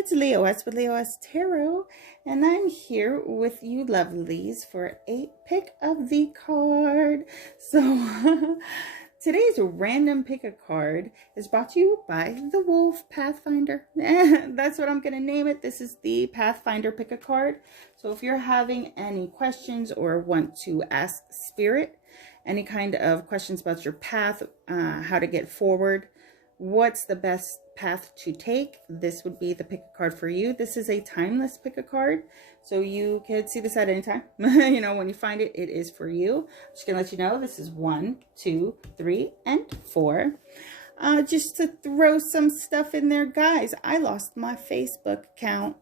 It's Leoess with Leoess Tarot, and I'm here with you lovelies for a pick of the card. So today's random pick a card is brought to you by the Wolf Pathfinder. That's what I'm going to name it. This is the Pathfinder pick a card. So if you're having any questions or want to ask Spirit any kind of questions about your path, how to get forward, what's the best path to take, this would be the pick a card for you. This is a timeless pick a card, so you can see this at any time. You know, when you find it, it is for you. I'm just gonna let you know this is 1, 2, 3, and 4. Just to throw some stuff in there, guys, I lost my Facebook account.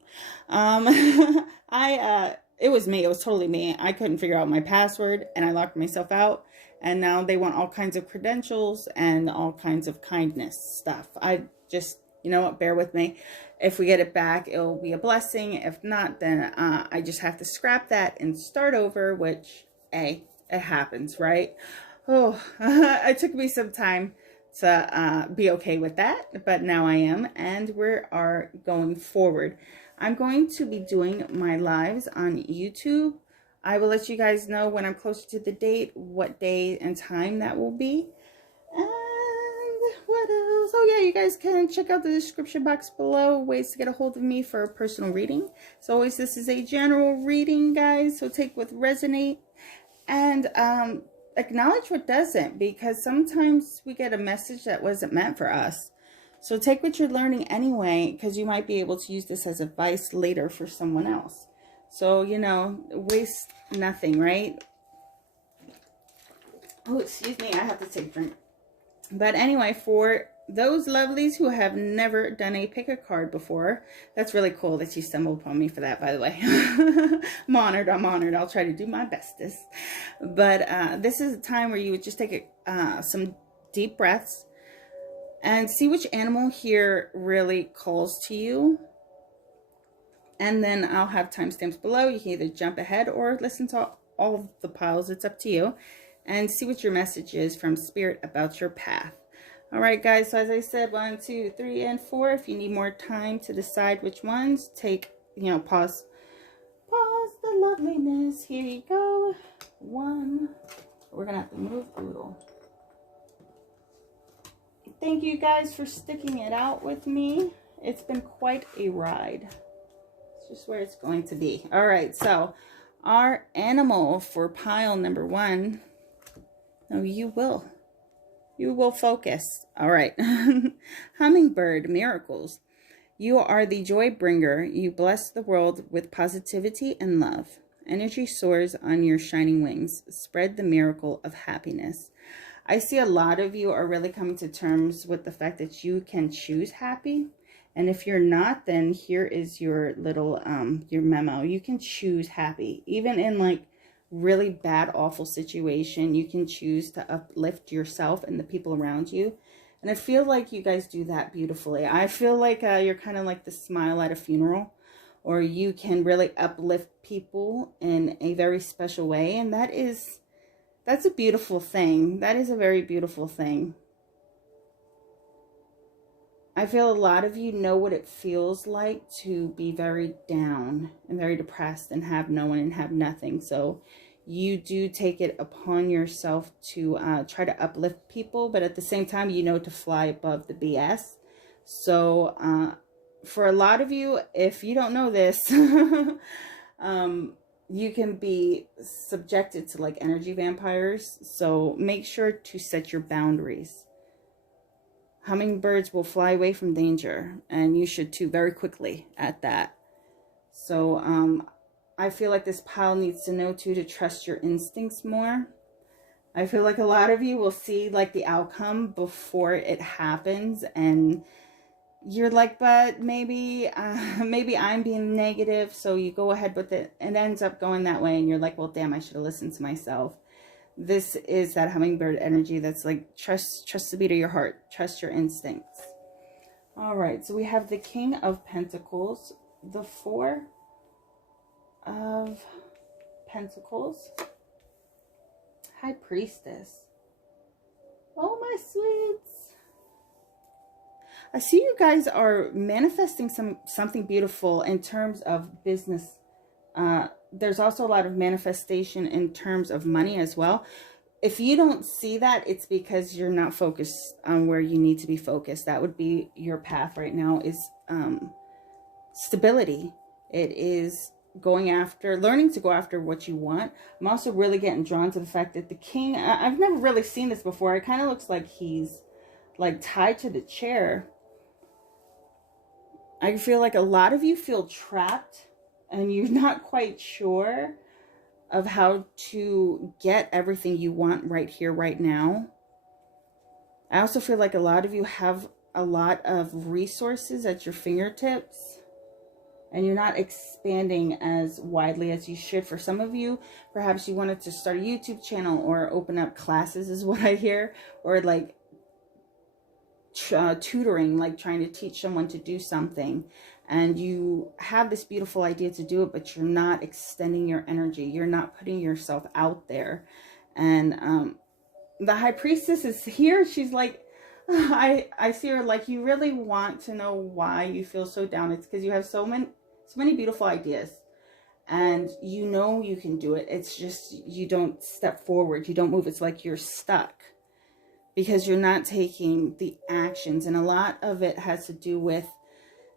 It was me. It was totally me. I couldn't figure out my password and I locked myself out. And now they want all kinds of credentials and all kinds of kindness stuff. I just, you know what, bear with me. If we get it back, it'll be a blessing. If not, then I just have to scrap that and start over, which, it happens, right? Oh, it took me some time to be okay with that, but now I am, and we are going forward. I'm going to be doing my lives on YouTube. I will let you guys know when I'm closer to the date, what day and time that will be. And what else? Oh yeah, you guys can check out the description box below, ways to get a hold of me for a personal reading. As always, this is a general reading, guys, so take what resonate and acknowledge what doesn't, because sometimes we get a message that wasn't meant for us. So take what you're learning anyway, because you might be able to use this as advice later for someone else. So, you know, waste nothing, right? Oh, excuse me, I have to take a drink. But anyway, for those lovelies who have never done a pick a card before, that's really cool that you stumbled upon me for that, by the way. I'm honored. I'll try to do my bestest. But this is a time where you would just take some deep breaths and see which animal here really calls to you. And then I'll have timestamps below. You can either jump ahead or listen to all of the piles. It's up to you. And see what your message is from Spirit about your path. All right, guys. So as I said, 1, 2, 3, and 4. If you need more time to decide which ones, take, you know, pause the loveliness. Here you go. 1. We're going to have to move a little. Thank you guys for sticking it out with me. It's been quite a ride. It's just where it's going to be. All right, so our animal for pile number 1. No, you will focus. All right. Hummingbird miracles. You are the joy bringer. You bless the world with positivity and love. Energy soars on your shining wings. Spread the miracle of happiness. I see a lot of you are really coming to terms with the fact that you can choose happy. And if you're not, then here is your little, your memo. You can choose happy. Even in like really bad, awful situation, you can choose to uplift yourself and the people around you. And I feel like you guys do that beautifully. I feel like you're kind of like the smile at a funeral, or you can really uplift people in a very special way. And that's a beautiful thing. That is a very beautiful thing. I feel a lot of you know what it feels like to be very down and very depressed and have no one and have nothing. So you do take it upon yourself to try to uplift people, but at the same time, you know to fly above the BS. So for a lot of you, if you don't know this, you can be subjected to like energy vampires. So make sure to set your boundaries. Hummingbirds will fly away from danger, and you should too, very quickly at that. So I feel like this pile needs to know too to trust your instincts more. I feel like a lot of you will see like the outcome before it happens, and you're like, but maybe I'm being negative, so you go ahead with it, and it ends up going that way, and you're like, well, damn, I should have listened to myself. This is that hummingbird energy that's like, trust the beat of your heart. Trust your instincts. All right, so we have the King of Pentacles, the 4 of Pentacles, High Priestess. Oh, my sweets. I see you guys are manifesting something beautiful in terms of business. There's also a lot of manifestation in terms of money as well. If you don't see that, it's because you're not focused on where you need to be focused. That would be your path right now, is stability. It is learning to go after what you want. I'm also really getting drawn to the fact that the king, I've never really seen this before. It kind of looks like he's like tied to the chair. I feel like a lot of you feel trapped and you're not quite sure of how to get everything you want right here, right now. I also feel like a lot of you have a lot of resources at your fingertips and you're not expanding as widely as you should. For some of you, perhaps you wanted to start a YouTube channel or open up classes is what I hear, or like tutoring, like trying to teach someone to do something, and you have this beautiful idea to do it, but you're not extending your energy, you're not putting yourself out there. And the high priestess is here. She's like, I see her like, you really want to know why you feel so down. It's because you have so many beautiful ideas and you know you can do it. It's just you don't step forward, you don't move. It's like you're stuck because you're not taking the actions. And a lot of it has to do with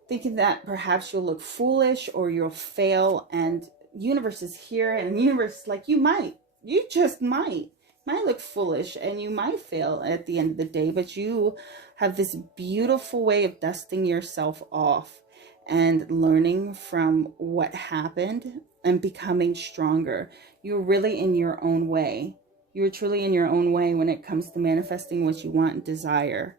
thinking that perhaps you'll look foolish or you'll fail. And universe is here, and the universe is like, you just might look foolish and you might fail at the end of the day, but you have this beautiful way of dusting yourself off and learning from what happened and becoming stronger. You're really in your own way. You're truly in your own way when it comes to manifesting what you want and desire,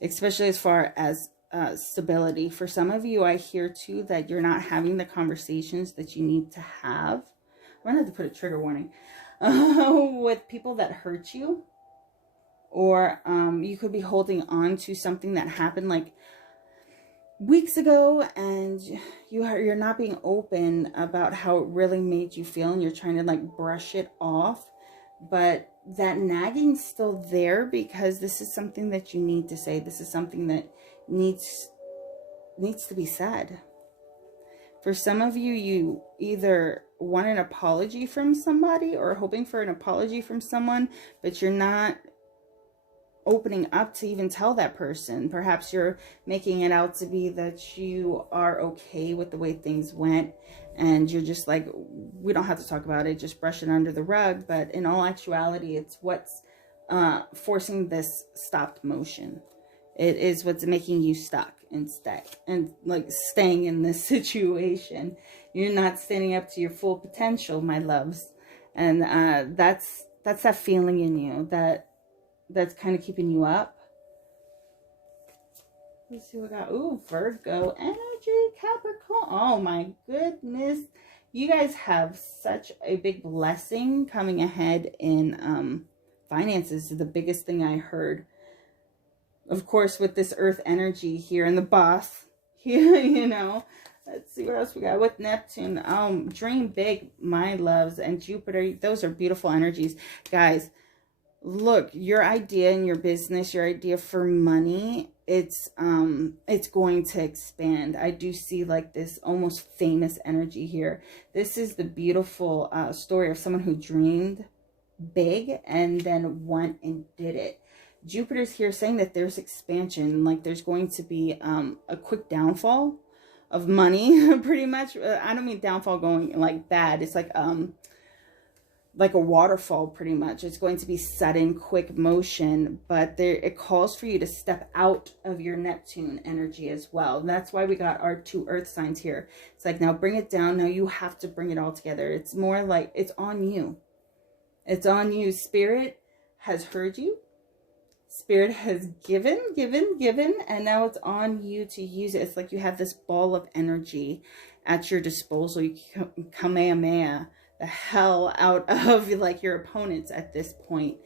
especially as far as stability. For some of you, I hear too that you're not having the conversations that you need to have. I'm going to have to put a trigger warning with people that hurt you, or you could be holding on to something that happened like weeks ago, and you're not being open about how it really made you feel, and you're trying to like brush it off. But that nagging's still there because this is something that you need to say. This is something that needs to be said. For some of you, you either want an apology from somebody or hoping for an apology from someone, but you're not opening up to even tell that person. Perhaps you're making it out to be that you are okay with the way things went, and you're just like, we don't have to talk about it, just brush it under the rug. But in all actuality, it's what's forcing this stopped motion. It is what's making you stuck and like staying in this situation. You're not standing up to your full potential, my loves. And that's that feeling in you that's kind of keeping you up. Let's see what we got. Ooh, Virgo energy, Capricorn. Oh my goodness. You guys have such a big blessing coming ahead in finances. The biggest thing I heard. Of course, with this earth energy here and the boss here, you know. Let's see what else we got with Neptune. Dream big, my loves, and Jupiter. Those are beautiful energies. Guys, look, your idea in your business, your idea for money, it's going to expand. I do see like this almost famous energy here. This is the beautiful story of someone who dreamed big and then went and did it. Jupiter's here saying that there's expansion, like there's going to be a quick downfall of money, pretty much. I don't mean downfall going like bad. It's like a waterfall, pretty much. It's going to be sudden, quick motion, but it calls for you to step out of your Neptune energy as well. And that's why we got our 2 earth signs here. It's like, now bring it down. Now you have to bring it all together. It's more like it's on you. It's on you. Spirit has heard you. Spirit has given, and now it's on you to use it. It's like you have this ball of energy at your disposal. You can Kamehameha the hell out of like your opponents at this point.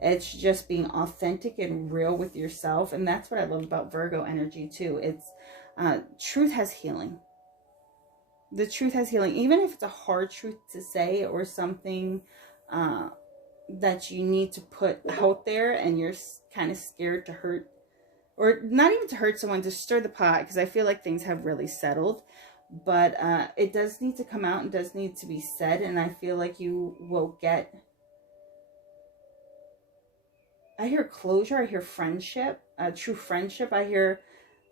It's just being authentic and real with yourself, and that's what I love about Virgo energy too. It's truth has healing. The truth has healing, even if it's a hard truth to say or something that you need to put out there and you're kind of scared to hurt or not even to hurt someone, to stir the pot, because I feel like things have really settled. But it does need to come out and does need to be said. And I feel like you will get, I hear closure, I hear friendship, true friendship. I hear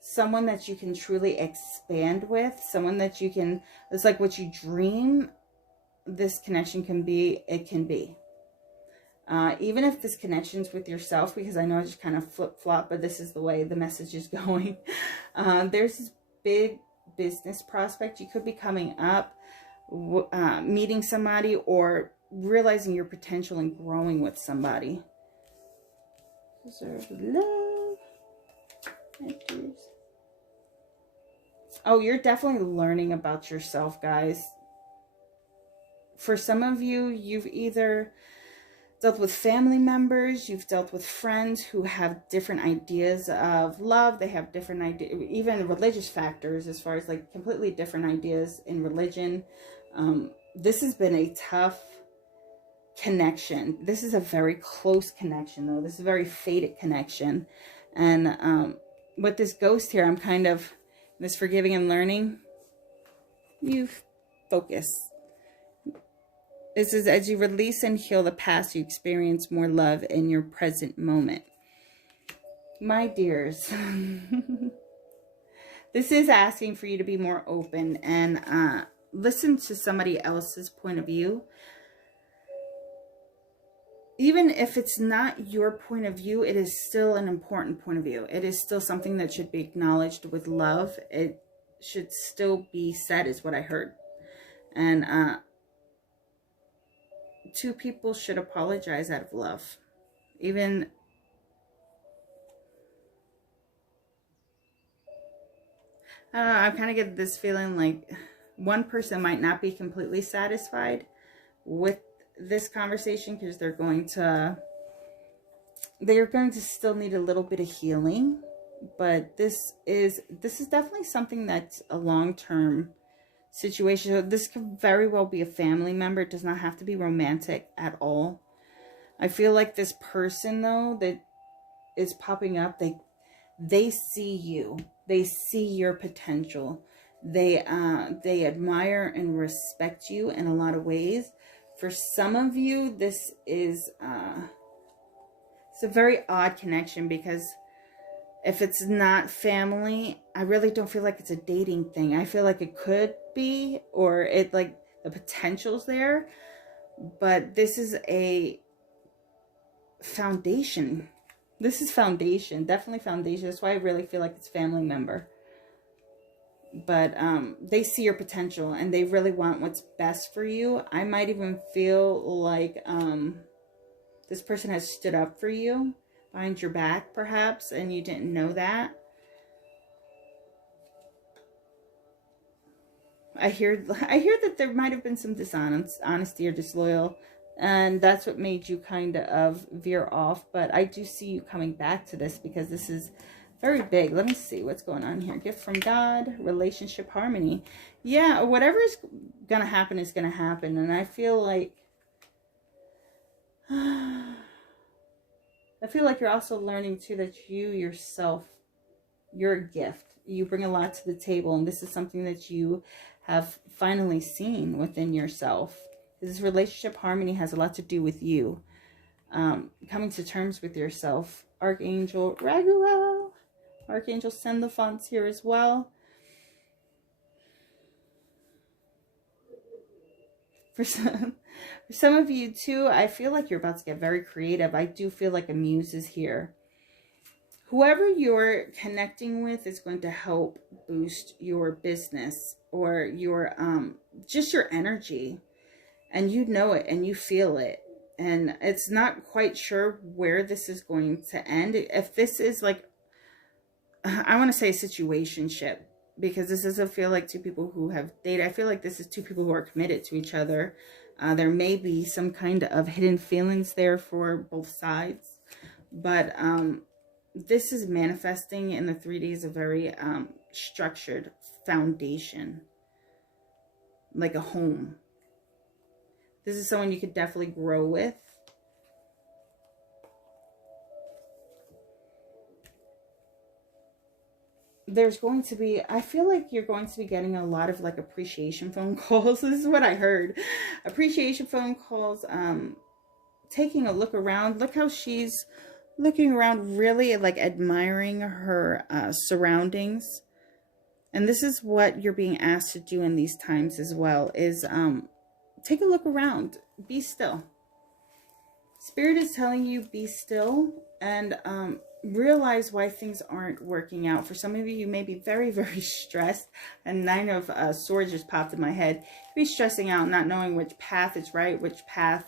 someone that you can truly expand with, someone that you can, it's like what you dream this connection can be, it can be. Even if this connection's with yourself, because I know I just kind of flip-flop, but this is the way the message is going. There's this big business prospect. You could be coming up, meeting somebody, or realizing your potential and growing with somebody. Deserve love. Oh, you're definitely learning about yourself, guys. For some of you, you've either dealt with family members, you've dealt with friends who have different ideas of love. They have different ideas, even religious factors, as far as like completely different ideas in religion. This has been a tough connection. This is a very close connection, though. This is a very fated connection. And with this ghost here, I'm kind of, this forgiving and learning, you focus. This is as you release and heal the past, you experience more love in your present moment. My dears, this is asking for you to be more open and listen to somebody else's point of view. Even if it's not your point of view, it is still an important point of view. It is still something that should be acknowledged with love. It should still be said, is what I heard. And two people should apologize out of love. Even I don't know, I kind of get this feeling like one person might not be completely satisfied with this conversation, because they're going to still need a little bit of healing. But this is definitely something that's a long-term situation. So this could very well be a family member. It does not have to be romantic at all. I feel like this person, though, that is popping up, they see you. They see your potential. They admire and respect you in a lot of ways. For some of you, this is it's a very odd connection, because if it's not family, I really don't feel like it's a dating thing. I feel like it could be, or it, like, the potential's there, but this is a foundation. This is foundation, definitely foundation. That's why I really feel like it's family member. But they see your potential and they really want what's best for you. I might even feel like this person has stood up for you behind your back, perhaps, and you didn't know that. I hear that there might have been some dishonesty or disloyal, and that's what made you kind of veer off. But I do see you coming back to this, because this is very big. Let me see what's going on here. Gift from God, relationship harmony. Yeah, whatever is gonna happen is gonna happen. And I feel like you're also learning too that you yourself, you're a gift. You bring a lot to the table, and this is something that you have finally seen within yourself. This relationship harmony has a lot to do with you coming to terms with yourself. Archangel Raguel, Archangel Send the fonts here as well. For some of you too, I feel like you're about to get very creative. I do feel like a muse is here. Whoever you're connecting with is going to help boost your business or your just your energy, and you know it and you feel it. And it's not quite sure where this is going to end. If this is like, I want to say situationship, because this doesn't feel like two people who have dated. I feel like this is two people who are committed to each other. There may be some kind of hidden feelings there for both sides. But this is manifesting in the 3D as a very structured foundation, like a home. This is someone you could definitely grow with. there's going to be, I feel like you're going to be getting a lot of like appreciation phone calls. This is what I heard. Appreciation phone calls, taking a look around. Look how she's looking around, really like admiring her surroundings. And this is what you're being asked to do in these times as well, is take a look around. Be still. Spirit is telling you be still and realize why things aren't working out. For some of you, you may be very, very stressed. And 9 of Swords just popped in my head. Be stressing out, not knowing which path is right, which path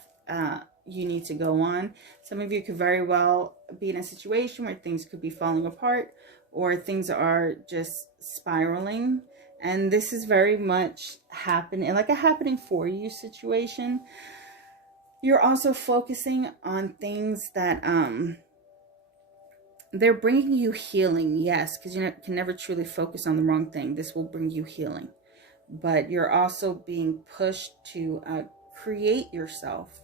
you need to go on. Some of you could very well be in a situation where things could be falling apart, or things are just spiraling. And this is very much happening, like a happening for you situation. You're also focusing on things that they're bringing you healing, yes, because you can never truly focus on the wrong thing. This will bring you healing. But you're also being pushed to create yourself.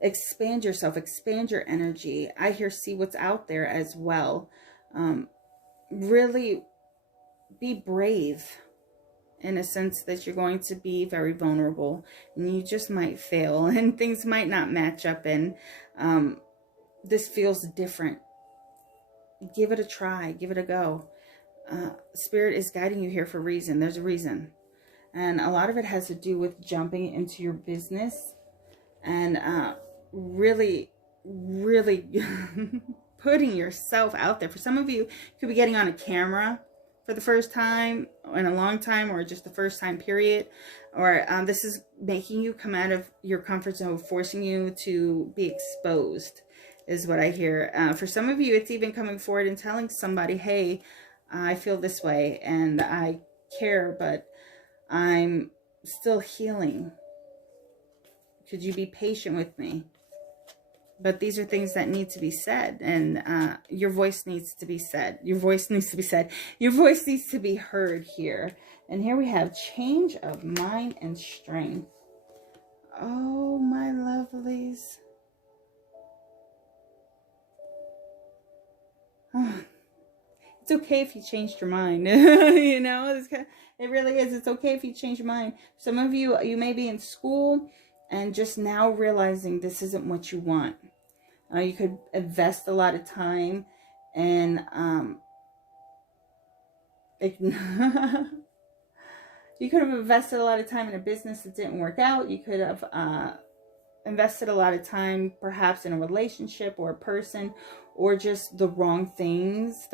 Expand yourself, expand your energy. I hear see what's out there as well. Really be brave, in a sense that you're going to be very vulnerable and you just might fail and things might not match up, and this feels different. Give it a try, give it a go. Spirit is guiding you here for a reason. There's a reason, and a lot of it has to do with jumping into your business and really putting yourself out there. For some of you, you could be getting on a camera for the first time in a long time, or just the first time period, or this is making you come out of your comfort zone, forcing you to be exposed, is what I hear. For some of you, it's even coming forward and telling somebody, hey, I feel this way and I care, but I'm still healing. Could you be patient with me? But these are things that need to be said, and your voice needs to be said. Your voice needs to be said. Your voice needs to be heard here. And here we have change of mind and strength. Oh, my lovelies. It's okay if you changed your mind. You know, it really is. It's okay if you change your mind. Some of you, you may be in school and just now realizing this isn't what you want. You could invest a lot of time and you could have invested a lot of time in a business that didn't work out. You could have invested a lot of time perhaps in a relationship or a person, or just the wrong things.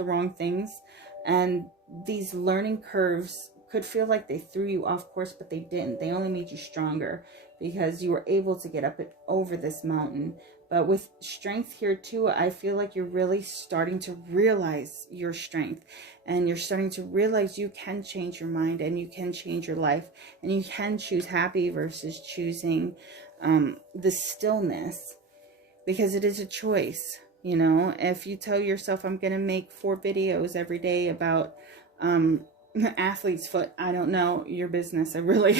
And these learning curves could feel like they threw you off course, but they didn't. They only made you stronger because you were able to get up and over this mountain. But with strength here too, I feel like you're really starting to realize your strength, and you're starting to realize you can change your mind and you can change your life, and you can choose happy versus choosing the stillness, because it is a choice. You know, if you tell yourself, I'm going to make 4 videos every day about athlete's foot, I don't know, your business, I really,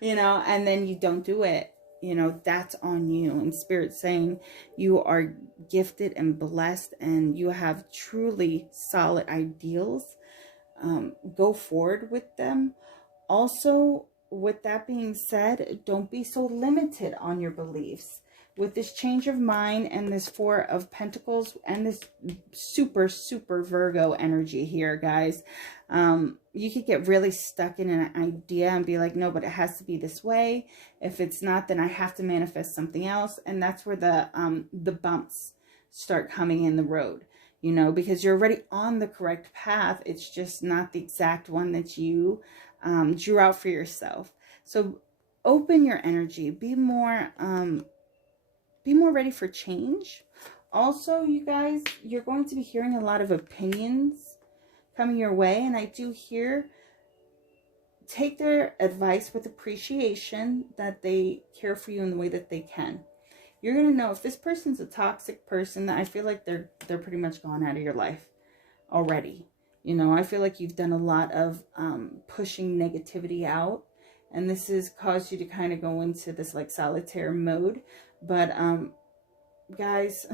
you know, and then you don't do it, you know, that's on you. And Spirit's saying you are gifted and blessed, and you have truly solid ideals. Go forward with them. Also, with that being said, don't be so limited on your beliefs. With this change of mind and this 4 of Pentacles and this super, super Virgo energy here, guys, you could get really stuck in an idea and be like, no, but it has to be this way. If it's not, then I have to manifest something else. And that's where the bumps start coming in the road, you know, because you're already on the correct path. It's just not the exact one that you drew out for yourself. So open your energy, be more ready for change. Also, you guys, you're going to be hearing a lot of opinions coming your way, and I do hear, take their advice with appreciation, that they care for you in the way that they can. You're going to know if this person's a toxic person, that I feel like they're pretty much gone out of your life already. You know, I feel like you've done a lot of pushing negativity out, and this has caused you to kind of go into this like solitaire mode. But guys,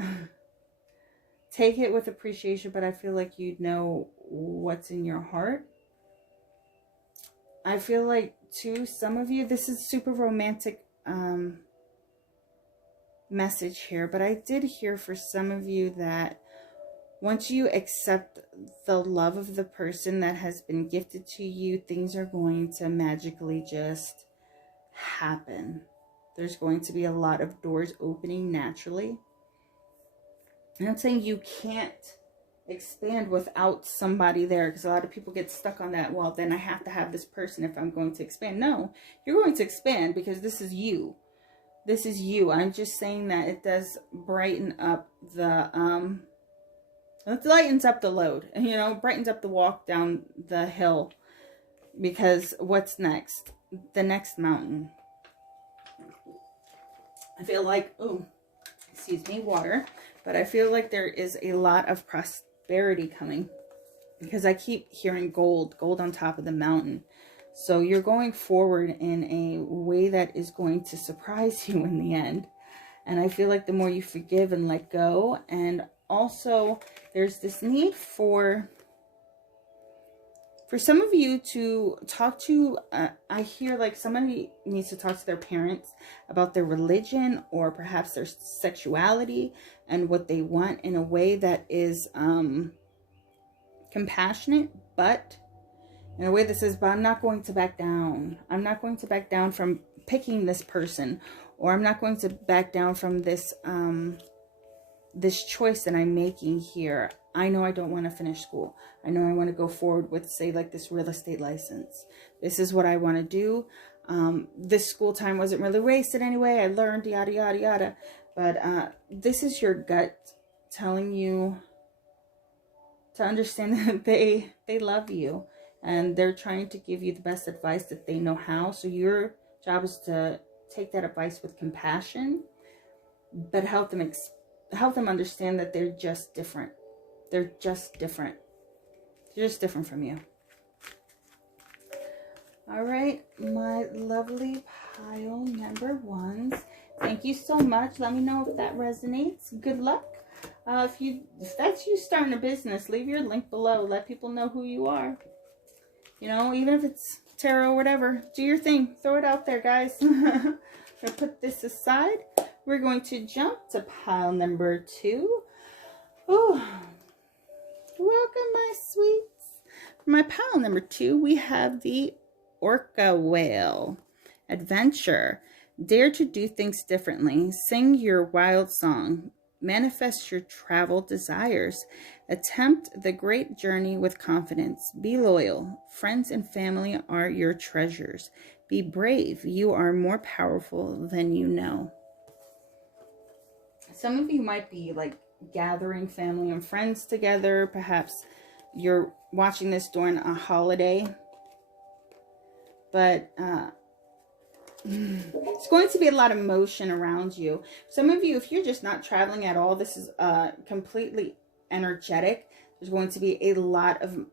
take it with appreciation, but I feel like you know what's in your heart. I feel like, too, some of you, this is super romantic message here, but I did hear for some of you that once you accept the love of the person that has been gifted to you, things are going to magically just happen. There's going to be a lot of doors opening naturally. And I'm saying you can't expand without somebody there, because a lot of people get stuck on that. Well, then I have to have this person if I'm going to expand. No, you're going to expand because this is you. This is you. I'm just saying that it does brighten up the it lightens up the load, and, you know, brightens up the walk down the hill, because what's next? The next mountain. I feel like, oh, excuse me, water, but I feel like there is a lot of prosperity coming, because I keep hearing gold on top of the mountain. So you're going forward in a way that is going to surprise you in the end. And I feel like the more you forgive and let go, and also there's this need for some of you to talk to, I hear like somebody needs to talk to their parents about their religion, or perhaps their sexuality and what they want, in a way that is compassionate, but in a way that says, but I'm not going to back down. I'm not going to back down from picking this person, or I'm not going to back down from this this choice that I'm making here. I know I don't want to finish school. I know I want to go forward with, say, like this real estate license. This is what I want to do. This school time wasn't really wasted anyway. I learned yada, yada, yada. But this is your gut telling you to understand that they love you. And they're trying to give you the best advice that they know how. So your job is to take that advice with compassion, but help them understand that they're just different. They're just different. They're just different from you. All right, my lovely pile number ones. Thank you so much. Let me know if that resonates. Good luck. If that's you starting a business, leave your link below. Let people know who you are. You know, even if it's tarot or whatever, do your thing. Throw it out there, guys. I'm going to put this aside. We're going to jump to pile number 2. Oh, welcome, my sweets. For my pile number 2, we have the Orca Whale. Adventure. Dare to do things differently. Sing your wild song. Manifest your travel desires. Attempt the great journey with confidence. Be loyal. Friends and family are your treasures. Be brave. You are more powerful than you know. Some of you might be like gathering family and friends together. Perhaps you're watching this during a holiday. But it's going to be a lot of motion around you. Some of you, if you're just not traveling at all, this is completely energetic. There's going to be a lot of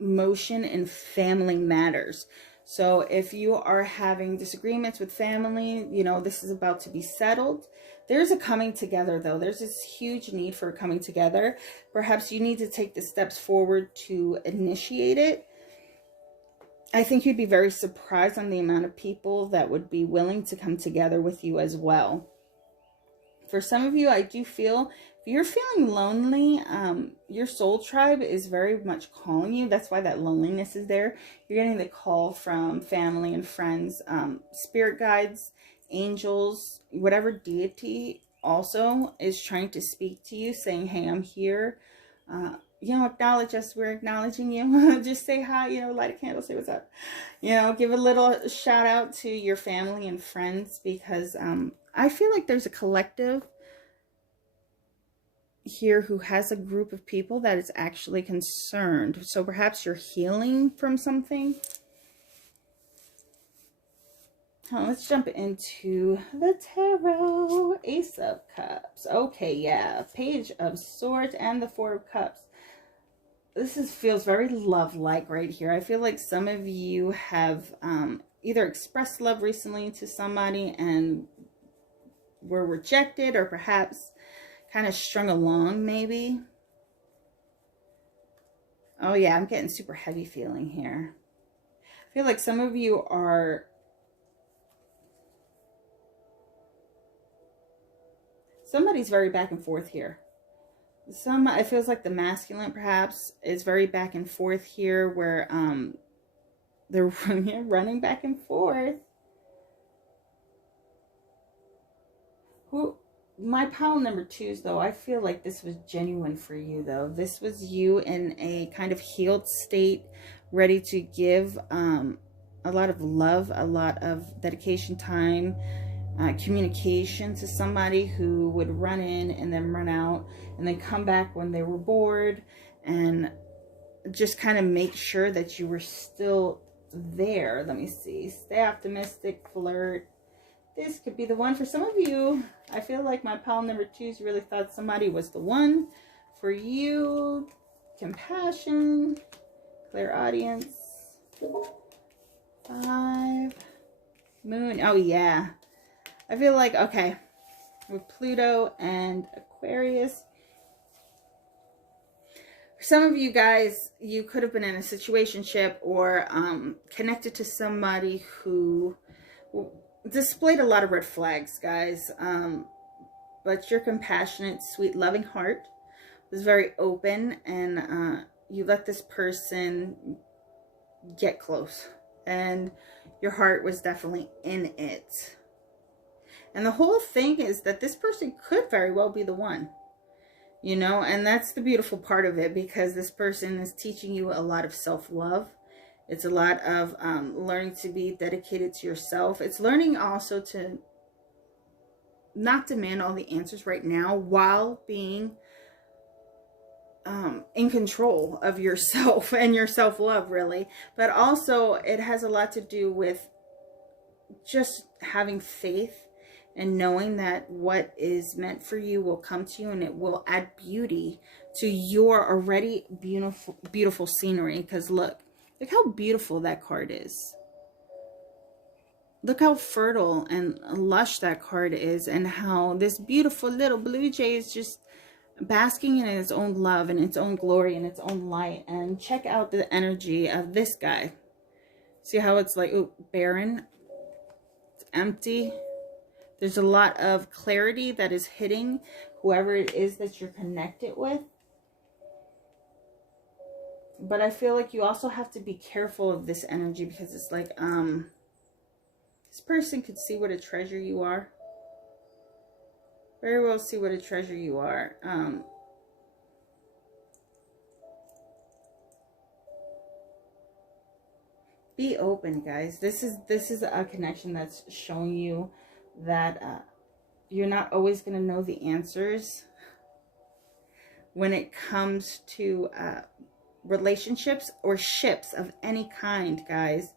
motion in family matters. So if you are having disagreements with family, you know, this is about to be settled. There's a coming together, though. There's this huge need for coming together. Perhaps you need to take the steps forward to initiate it. I think you'd be very surprised on the amount of people that would be willing to come together with you as well. For some of you, I do feel, if you're feeling lonely, your soul tribe is very much calling you. That's why that loneliness is there. You're getting the call from family and friends, spirit guides, angels, whatever deity also is trying to speak to you, saying, hey, I'm here. You know, acknowledge us. We're acknowledging you. Just say hi, you know, light a candle, say what's up. You know, give a little shout out to your family and friends, because I feel like there's a collective here who has a group of people that is actually concerned. So perhaps you're healing from something. Let's jump into the tarot. Ace of Cups. Okay, yeah. Page of Swords and the Four of Cups. This feels very love-like right here. I feel like some of you have either expressed love recently to somebody and were rejected, or perhaps kind of strung along, maybe. Oh yeah, I'm getting super heavy feeling here. I feel like some of you are... Somebody's very back and forth here. It feels like the masculine perhaps is very back and forth here, where they're running back and forth. My pile number 2s, though, I feel like this was genuine for you, though. This was you in a kind of healed state, ready to give a lot of love, a lot of dedication, time, communication to somebody who would run in and then run out and then come back when they were bored, and just kind of make sure that you were still there. Let me see. Stay optimistic, flirt. This could be the one for some of you. I feel like my pile number 2s really thought somebody was the one for you. Compassion, clairaudience. 5. Moon. Oh yeah. I feel like, okay, with Pluto and Aquarius, for some of you guys, you could have been in a situationship or connected to somebody who displayed a lot of red flags, guys. But your compassionate, sweet, loving heart was very open, and you let this person get close, and your heart was definitely in it. And the whole thing is that this person could very well be the one, you know, and that's the beautiful part of it, because this person is teaching you a lot of self-love. It's a lot of learning to be dedicated to yourself. It's learning also to not demand all the answers right now, while being in control of yourself and your self-love, really. But also it has a lot to do with just having faith and knowing that what is meant for you will come to you, and it will add beauty to your already beautiful scenery. Because look how beautiful that card is. Look how fertile and lush that card is, and how this beautiful little blue jay is just basking in its own love and its own glory and its own light. And check out the energy of this guy. See how it's like, ooh, barren, it's empty. There's a lot of clarity that is hitting whoever it is that you're connected with. But I feel like you also have to be careful of this energy, because it's like, this person could see what a treasure you are. Very well see what a treasure you are. Be open, guys. This is a connection that's showing you that you're not always going to know the answers when it comes to relationships or ships of any kind, guys.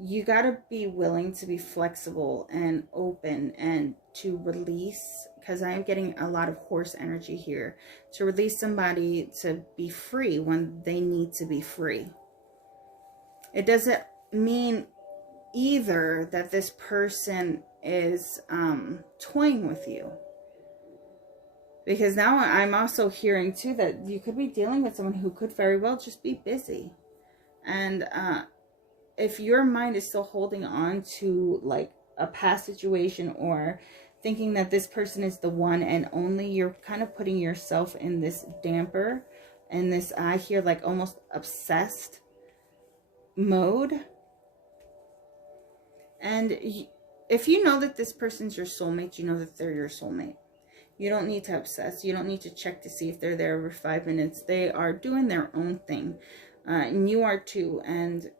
You got to be willing to be flexible and open, and to release, because I am getting a lot of horse energy here, to release somebody to be free when they need to be free. It doesn't mean either that this person is toying with you, because now I'm also hearing too that you could be dealing with someone who could very well just be busy. And if your mind is still holding on to like a past situation, or thinking that this person is the one and only, you're kind of putting yourself in this damper and this, I hear like almost obsessed mode. And if you know that this person's your soulmate, you know that they're your soulmate. You don't need to obsess. You don't need to check to see if they're there every 5 minutes. They are doing their own thing. And you are too. And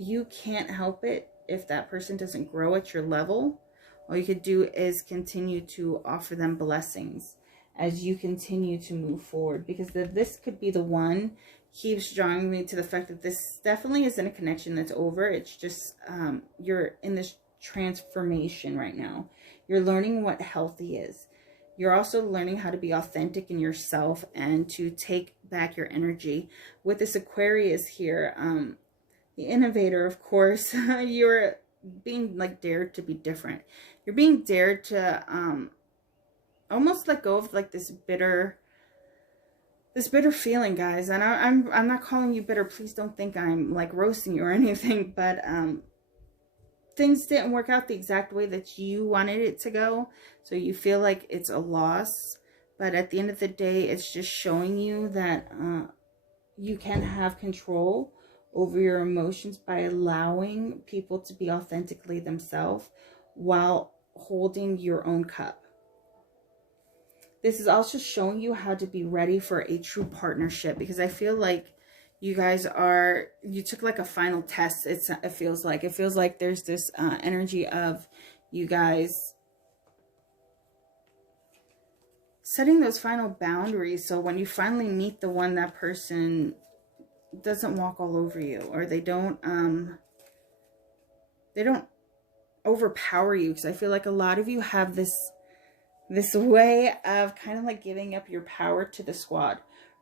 you can't help it if that person doesn't grow at your level. All you could do is continue to offer them blessings as you continue to move forward. Because this could be the one keeps drawing me to the fact that this definitely isn't a connection that's over. It's just you're in this transformation right now. You're learning what healthy is. You're also learning how to be authentic in yourself and to take back your energy. With this Aquarius here, the innovator, of course, you're being like dared to be different. You're being dared to almost let go of like this bitter feeling, guys. And I'm not calling you bitter. Please don't think I'm like roasting you or anything, but things didn't work out the exact way that you wanted it to go. So you feel like it's a loss, but at the end of the day, it's just showing you that you can have control over your emotions by allowing people to be authentically themselves while holding your own cup. This is also showing you how to be ready for a true partnership, because I feel like you guys you took like a final test. It feels like there's this energy of you guys setting those final boundaries. So when you finally meet the one, that person doesn't walk all over you, or they don't overpower you. Because I feel like a lot of you have this way of kind of like giving up your power to the squad,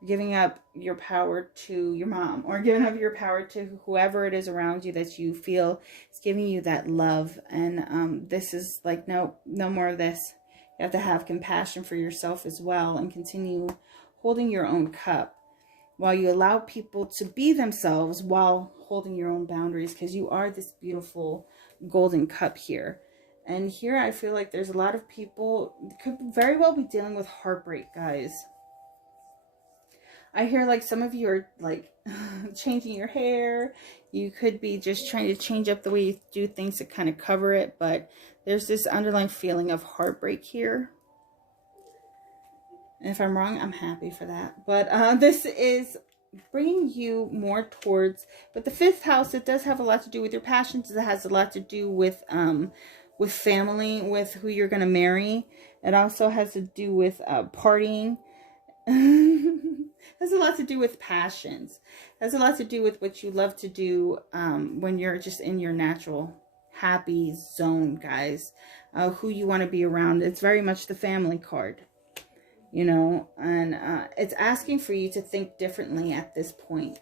giving up your power to your mom, or giving up your power to whoever it is around you that you feel is giving you that love. And this is like, no more of this. You have to have compassion for yourself as well, and continue holding your own cup while you allow people to be themselves while holding your own boundaries, because you are this beautiful golden cup here. And here I feel like there's a lot of people could very well be dealing with heartbreak, guys. I hear like some of you are like changing your hair. You could be just trying to change up the way you do things to kind of cover it. But there's this underlying feeling of heartbreak here. And if I'm wrong, I'm happy for that. But this is bringing you more towards, but the 5th house, it does have a lot to do with your passions. It has a lot to do with family, with who you're going to marry. It also has to do with partying. It has a lot to do with passions. It has a lot to do with what you love to do when you're just in your natural happy zone, guys. Who you want to be around. It's very much the family card, you know, and it's asking for you to think differently at this point.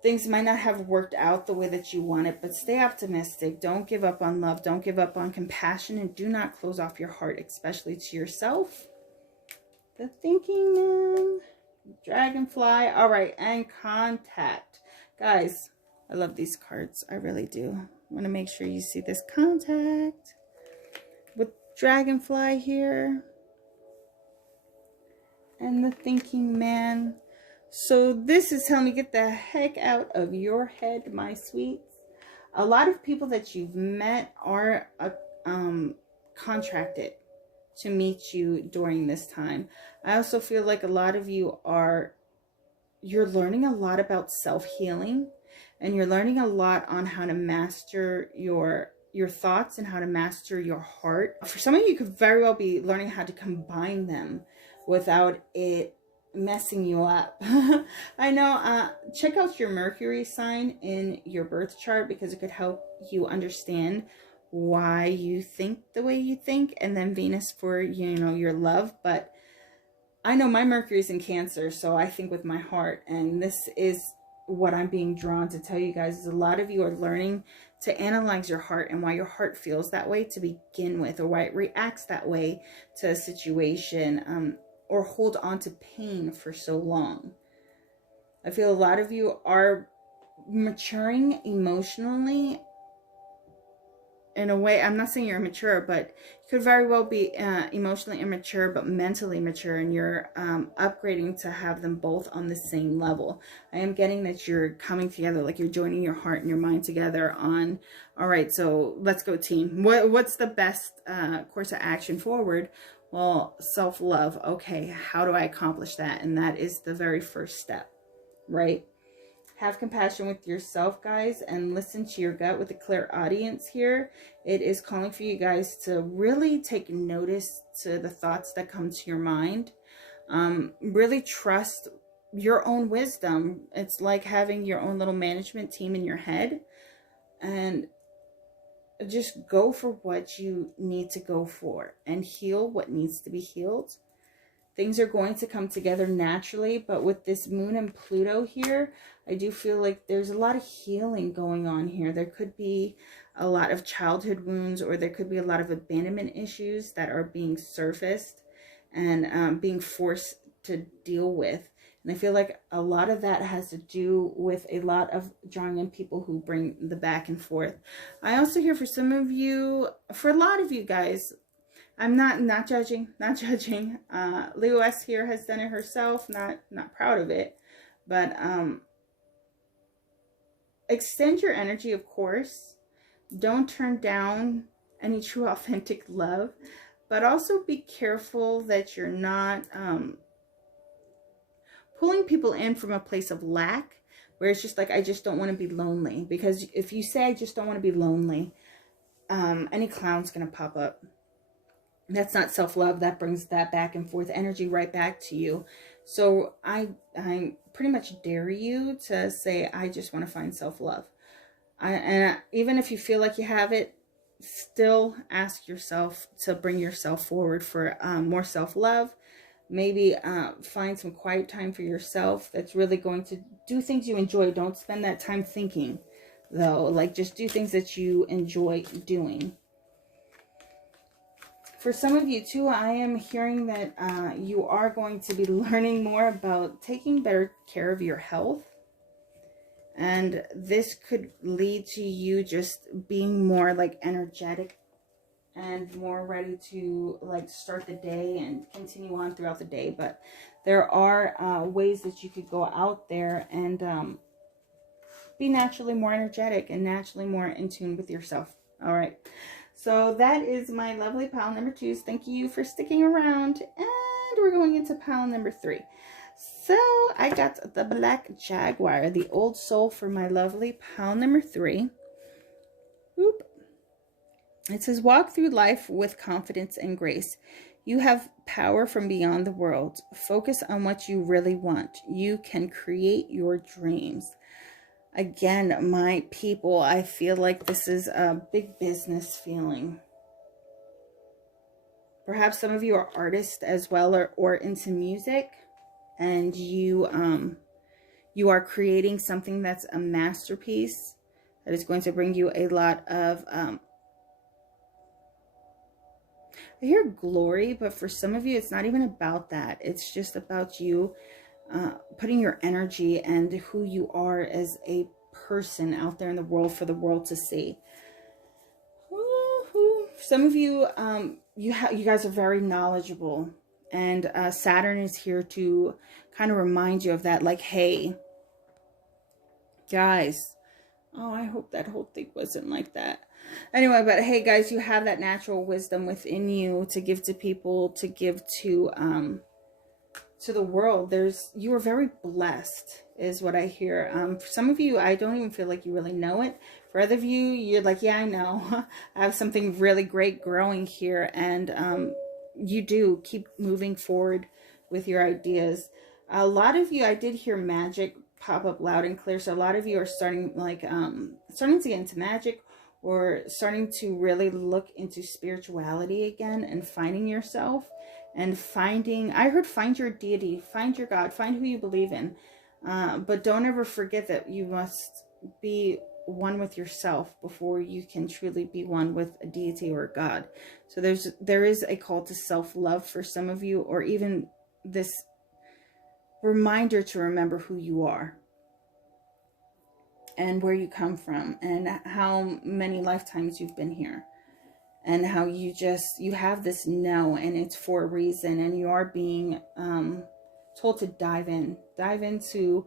Things might not have worked out the way that you want it, but stay optimistic. Don't give up on love. Don't give up on compassion, and do not close off your heart, especially to yourself. The thinking man, dragonfly. All right, and contact. Guys, I love these cards. I really do. I want to make sure you see this contact with dragonfly here and the thinking man. So this is telling me, get the heck out of your head, my sweets. A lot of people that you've met are contracted to meet you during this time. I also feel like a lot of you you're learning a lot about self-healing, and you're learning a lot on how to master your thoughts and how to master your heart. For some of you, could very well be learning how to combine them without it messing you up. I know. Check out your Mercury sign in your birth chart, because it could help you understand why you think the way you think, and then Venus for, you know, your love. But I know my Mercury's in Cancer, so I think with my heart, and this is what I'm being drawn to tell you guys, is a lot of you are learning to analyze your heart and why your heart feels that way to begin with, or why it reacts that way to a situation, or hold on to pain for so long. I feel a lot of you are maturing emotionally in a way. I'm not saying you're immature, but you could very well be emotionally immature but mentally mature, and you're upgrading to have them both on the same level. I am getting that you're coming together, like you're joining your heart and your mind together on, all right, so let's go team. What's the best course of action forward? Well, self-love. Okay, how do I accomplish that? And that is the very first step, right? Have compassion with yourself, guys, and listen to your gut with a clear audience here. It is calling for you guys to really take notice to the thoughts that come to your mind. Really trust your own wisdom. It's like having your own little management team in your head, and just go for what you need to go for and heal what needs to be healed. Things are going to come together naturally, but with this Moon and Pluto here, I do feel like there's a lot of healing going on here. There could be a lot of childhood wounds, or there could be a lot of abandonment issues that are being surfaced and being forced to deal with. And I feel like a lot of that has to do with a lot of drawing in people who bring the back and forth. I also hear for some of you, for a lot of you guys, I'm not judging. Leoess here has done it herself, not proud of it. But extend your energy, of course. Don't turn down any true authentic love, but also be careful that you're not pulling people in from a place of lack, where it's just like, I just don't want to be lonely. Because if you say, I just don't want to be lonely, any clown's going to pop up. That's not self-love. That brings that back and forth energy right back to you. So I pretty much dare you to say, I just want to find self-love. And even if you feel like you have it, still ask yourself to bring yourself forward for more self-love. Maybe find some quiet time for yourself that's really going to do things you enjoy. Don't spend that time thinking, though. Like, just do things that you enjoy doing. For some of you, too, I am hearing that you are going to be learning more about taking better care of your health. And this could lead to you just being more, like, energetic and more ready to, like, start the day and continue on throughout the day. But there are ways that you could go out there and be naturally more energetic and naturally more in tune with yourself. All right. So that is my lovely pile number 2s. Thank you for sticking around. And we're going into pile number 3. So I got the Black Jaguar, the old soul, for my lovely pile number 3. Oop. It says, walk through life with confidence and grace. You have power from beyond the world. Focus on what you really want. You can create your dreams. Again, my people, I feel like this is a big business feeling. Perhaps some of you are artists as well, or into music, and you are creating something that's a masterpiece that is going to bring you a lot of I hear glory, but for some of you, it's not even about that. It's just about you putting your energy and who you are as a person out there in the world for the world to see. Some of you, you guys are very knowledgeable, and Saturn is here to kind of remind you of that. Like, hey, guys. Oh, I hope that whole thing wasn't like that. Anyway, but hey, guys, you have that natural wisdom within you to give to people, to give to the world. You are very blessed, is what I hear. For some of you, I don't even feel like you really know it. For other of you, you're like, yeah, I know. I have something really great growing here, and you do keep moving forward with your ideas. A lot of you, I did hear magic pop up loud and clear. So a lot of you are starting, like, starting to get into magic, or starting to really look into spirituality again and finding yourself and finding, I heard, find your deity, find your God, find who you believe in. But don't ever forget that you must be one with yourself before you can truly be one with a deity or a God. So there is a call to self-love for some of you, or even this reminder to remember who you are and where you come from and how many lifetimes you've been here, and how you have this no, and it's for a reason, and you are being told to dive into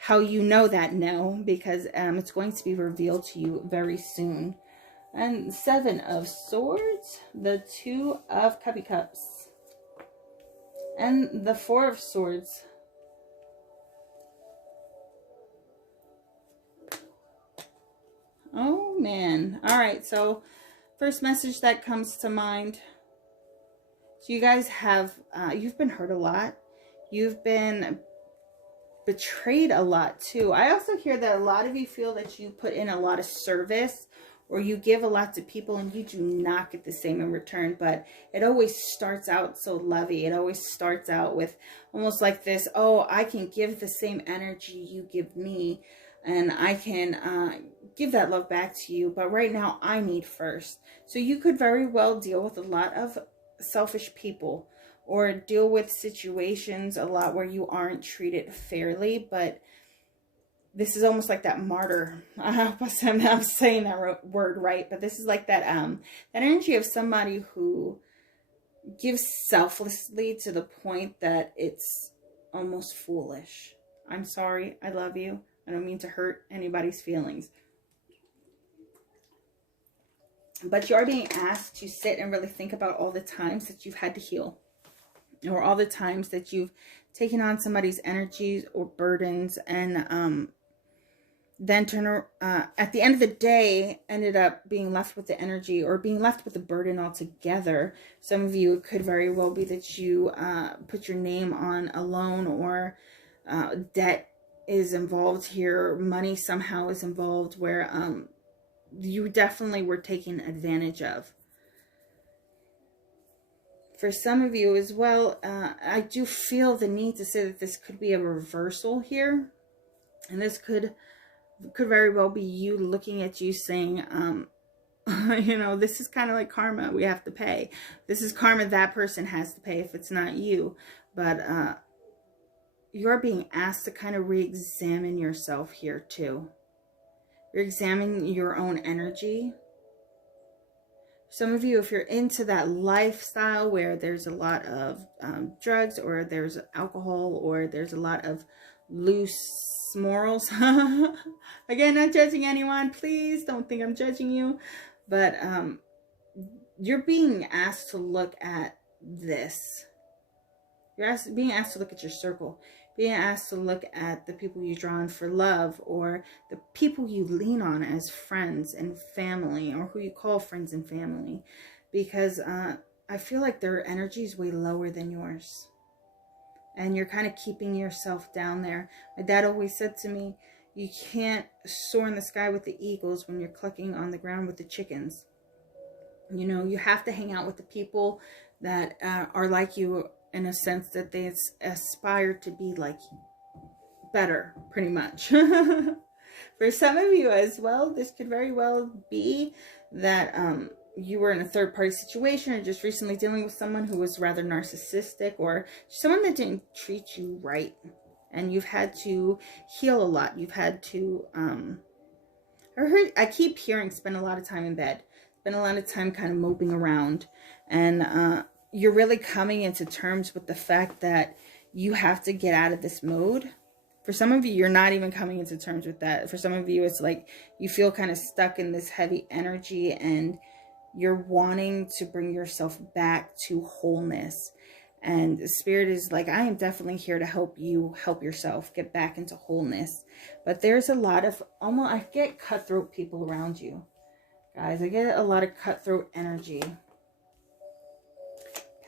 how you know that no, because it's going to be revealed to you very soon. And 7 of Swords, the 2 of Cups, and the 4 of Swords. Oh, man. All right. So first message that comes to mind. So you guys have, you've been hurt a lot. You've been betrayed a lot too. I also hear that a lot of you feel that you put in a lot of service, or you give a lot to people and you do not get the same in return. But it always starts out so lovey. It always starts out with almost like this, oh, I can give the same energy you give me. and I can give that love back to you. But right now I need first. So you could very well deal with a lot of selfish people, or deal with situations a lot where you aren't treated fairly. But this is almost like that martyr. I hope I'm saying that word right, but this is like that that energy of somebody who gives selflessly to the point that it's almost foolish. I'm sorry. I love you. I don't mean to hurt anybody's feelings. But you are being asked to sit and really think about all the times that you've had to heal, or all the times that you've taken on somebody's energies or burdens, and then at the end of the day ended up being left with the energy, or being left with the burden altogether. Some of you, it could very well be that you put your name on a loan, or debt is involved here, money somehow is involved, where you definitely were taken advantage of. For some of you as well, I do feel the need to say that this could be a reversal here. And this could very well be you looking at you saying, you know, this is kind of like karma we have to pay. This is karma that person has to pay if it's not you. But you're being asked to kind of re-examine yourself here too. You're examining your own energy. Some of you, if you're into that lifestyle where there's a lot of drugs, or there's alcohol, or there's a lot of loose morals. Again, not judging anyone. Please don't think I'm judging you. But you're being asked to look at this. You're being asked to look at your circle. Being asked to look at the people you draw on for love, or the people you lean on as friends and family, or who you call friends and family. Because I feel like their energy is way lower than yours. And you're kind of keeping yourself down there. My dad always said to me, you can't soar in the sky with the eagles when you're clucking on the ground with the chickens. You know, you have to hang out with the people that are like you, in a sense that they aspire to be like better, pretty much. For some of you as well, this could very well be that you were in a third-party situation, or just recently dealing with someone who was rather narcissistic, or someone that didn't treat you right. And you've had to heal a lot. You've had to, I keep hearing spend a lot of time in bed. Spend a lot of time kind of moping around. And you're really coming into terms with the fact that you have to get out of this mode. For some of you, you're not even coming into terms with that. For some of you, it's like you feel kind of stuck in this heavy energy, and you're wanting to bring yourself back to wholeness. And the Spirit is like, I am definitely here to help you help yourself get back into wholeness. But there's a lot of, almost, I get cutthroat people around you. Guys, I get a lot of cutthroat energy.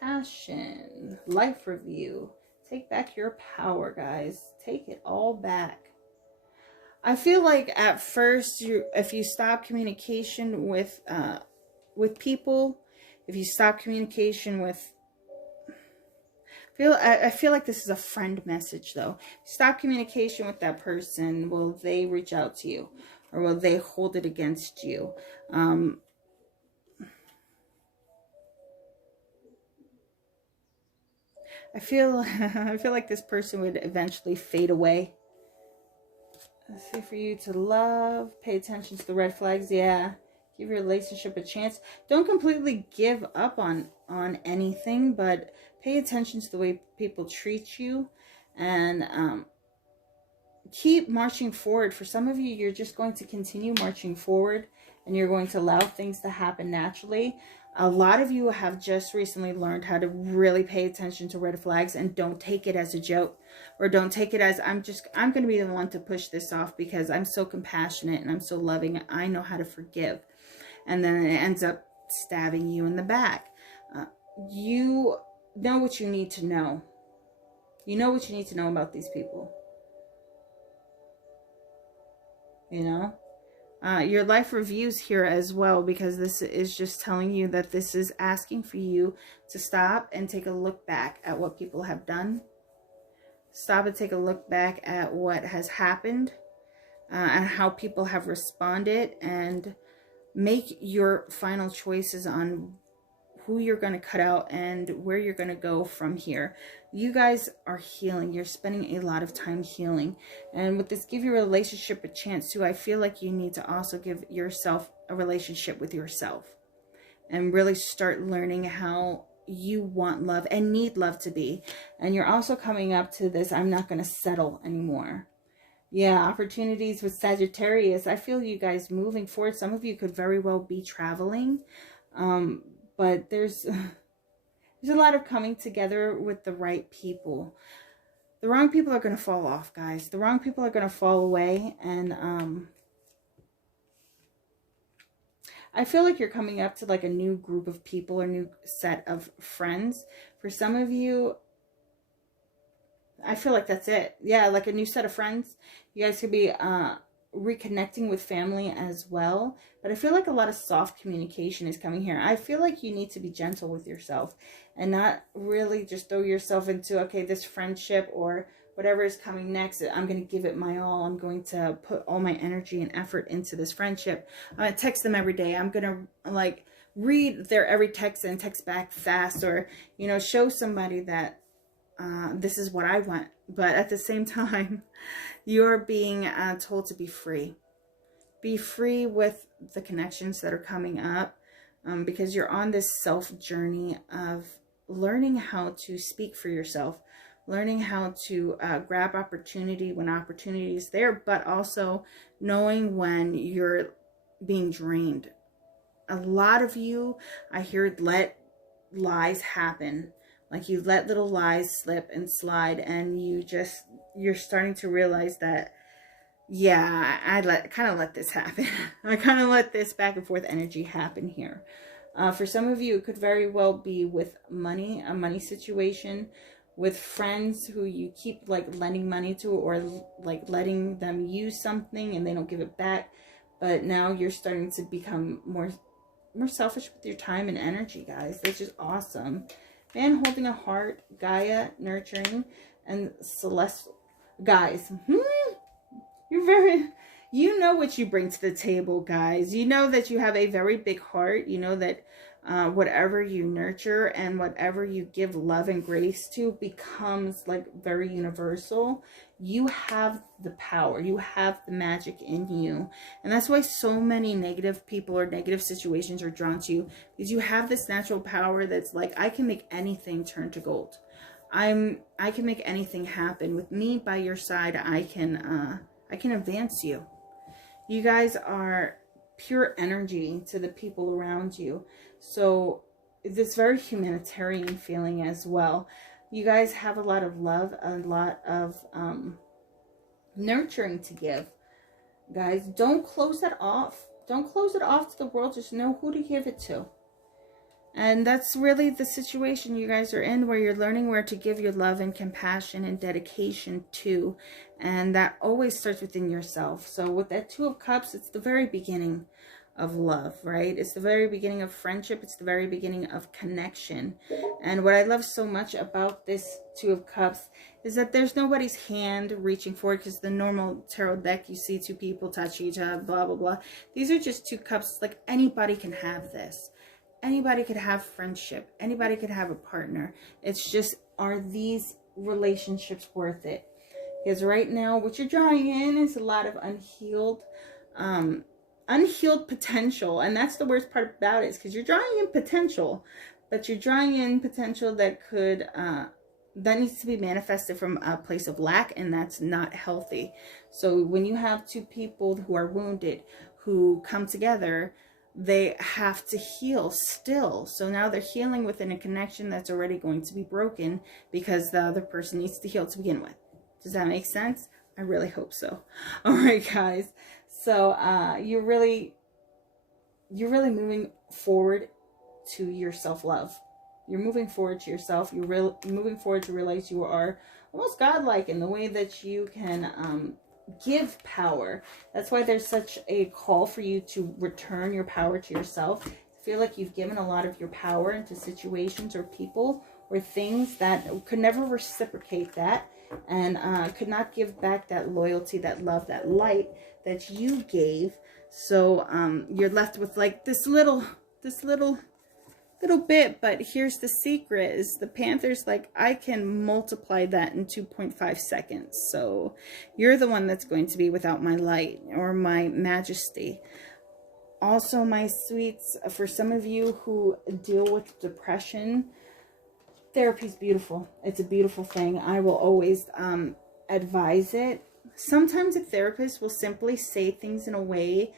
Passion, life review. Take back your power, guys. Take it all back. I feel like at first, if you stop communication with people, if you stop communication with, I feel like this is a friend message though. Stop communication with that person. Will they reach out to you, or will they hold it against you? I feel like this person would eventually fade away. Let's see, for you to love, pay attention to the red flags. Yeah, give your relationship a chance. Don't completely give up on anything, but pay attention to the way people treat you, and keep marching forward. For some of you, you're just going to continue marching forward, and you're going to allow things to happen naturally. A lot of you have just recently learned how to really pay attention to red flags, and don't take it as a joke, or don't take it as I'm going to be the one to push this off because I'm so compassionate and I'm so loving. I know how to forgive. And then it ends up stabbing you in the back. You know what you need to know. You know what you need to know about these people. You know? Your life reviews here as well, because this is just telling you that this is asking for you to stop and take a look back at what people have done. Stop and take a look back at what has happened. and how people have responded, and make your final choices on who you're going to cut out and where you're going to go from here. You guys are healing. You're spending a lot of time healing. And with this give your relationship a chance too, I feel like you need to also give yourself a relationship with yourself and really start learning how you want love and need love to be. And you're also coming up to this, I'm not going to settle anymore. Yeah, opportunities with Sagittarius. I feel you guys moving forward. Some of you could very well be traveling. But there's a lot of coming together with the right people. The wrong people are going to fall off, guys. The wrong people are going to fall away. And I feel like you're coming up to like a new group of people, or new set of friends. For some of you, I feel like that's it. Yeah, like a new set of friends. You guys could be reconnecting with family as well. But I feel like a lot of soft communication is coming here. I feel like you need to be gentle with yourself and not really just throw yourself into, okay, this friendship or whatever is coming next, I'm going to give it my all. I'm going to put all my energy and effort into this friendship. I'm going to text them every day. I'm going to like read their every text and text back fast, or, you know, show somebody that this is what I want. But at the same time, you're being told to be free. Be free with the connections that are coming up, because you're on this self journey of learning how to speak for yourself, learning how to grab opportunity when opportunity is there, but also knowing when you're being drained. A lot of you, I hear, let lies happen. Like you let little lies slip and slide, and you're starting to realize that, yeah, I kind of let this happen. I kind of let this back and forth energy happen here. For some of you, it could very well be with money, a money situation, with friends who you keep like lending money to, or like letting them use something and they don't give it back. But now you're starting to become more selfish with your time and energy, guys. Which is awesome. Man holding a heart, Gaia, nurturing, and Celestial. Guys, you know what you bring to the table, guys. You know that you have a very big heart. You know that whatever you nurture and whatever you give love and grace to becomes like very universal. You have the power. You have the magic in you. And that's why so many negative people or negative situations are drawn to you, because you have this natural power that's like, I can make anything turn to gold. I can make anything happen. With me by your side, I can advance you. You guys are pure energy to the people around you. So this very humanitarian feeling as well. You guys have a lot of love, a lot of nurturing to give. Guys, don't close that off. Don't close it off to the world. Just know who to give it to. And that's really the situation you guys are in, where you're learning where to give your love and compassion and dedication to. And that always starts within yourself. So with that Two of Cups, it's the very beginning of love, right? It's the very beginning of friendship. It's the very beginning of connection. And what I love so much about this Two of Cups is that there's nobody's hand reaching forward, because the normal tarot deck, you see two people touch each other, blah, blah, blah. These are just two cups. Like anybody can have this. Anybody could have friendship. Anybody could have a partner. It's just, are these relationships worth it? Because right now, what you're drawing in is a lot of unhealed potential. And that's the worst part about it, is because you're drawing in potential. But you're drawing in potential that could, that needs to be manifested from a place of lack, and that's not healthy. So when you have two people who are wounded, who come together, they have to heal still. So now they're healing within a connection that's already going to be broken, because the other person needs to heal to begin with. Does that make sense? I really hope so. All right, guys. So you're really moving forward to your self-love. You're moving forward to yourself. You're moving forward to realize you are almost godlike in the way that you can give power. That's why there's such a call for you to return your power to yourself. I feel like you've given a lot of your power into situations or people or things that could never reciprocate that, and could not give back that loyalty, that love, that light that you gave. So you're left with like this little bit. But here's the secret, is the Panther's like, I can multiply that in 2.5 seconds. So you're the one that's going to be without my light or my majesty. Also, my sweets, for some of you who deal with depression, therapy is beautiful. It's a beautiful thing. I will always advise it. Sometimes a therapist will simply say things in a way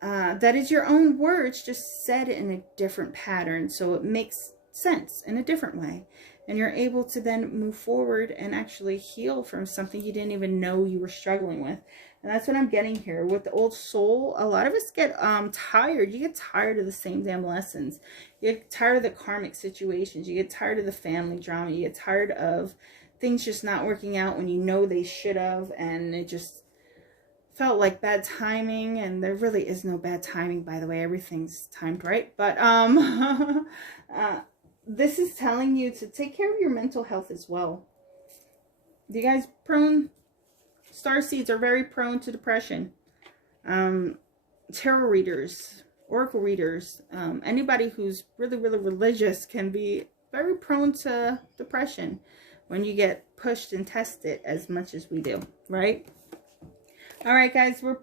that is your own words, just said in a different pattern, so it makes sense in a different way. And you're able to then move forward and actually heal from something you didn't even know you were struggling with. And that's what I'm getting here. With the old soul, a lot of us get tired. You get tired of the same damn lessons. You get tired of the karmic situations. You get tired of the family drama. You get tired of things just not working out when you know they should have. And it just felt like bad timing. And there really is no bad timing, by the way. Everything's timed right. But this is telling you to take care of your mental health as well. You guys prone... Starseeds are very prone to depression. Tarot readers, oracle readers, anybody who's really, really religious can be very prone to depression when you get pushed and tested as much as we do, right? All right, guys, we're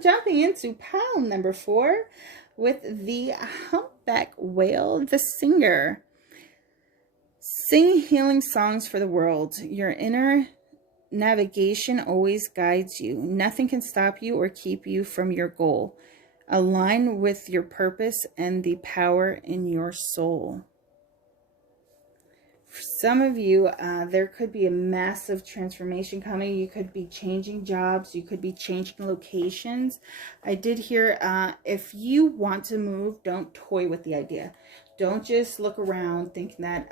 jumping into pile number 4 with the humpback whale, the singer. Sing healing songs for the world. Your inner navigation always guides you. Nothing can stop you or keep you from your goal. Align with your purpose and the power in your soul. For some of you, there could be a massive transformation coming. You could be changing jobs. You could be changing locations. I did hear, if you want to move, don't toy with the idea. Don't just look around thinking that,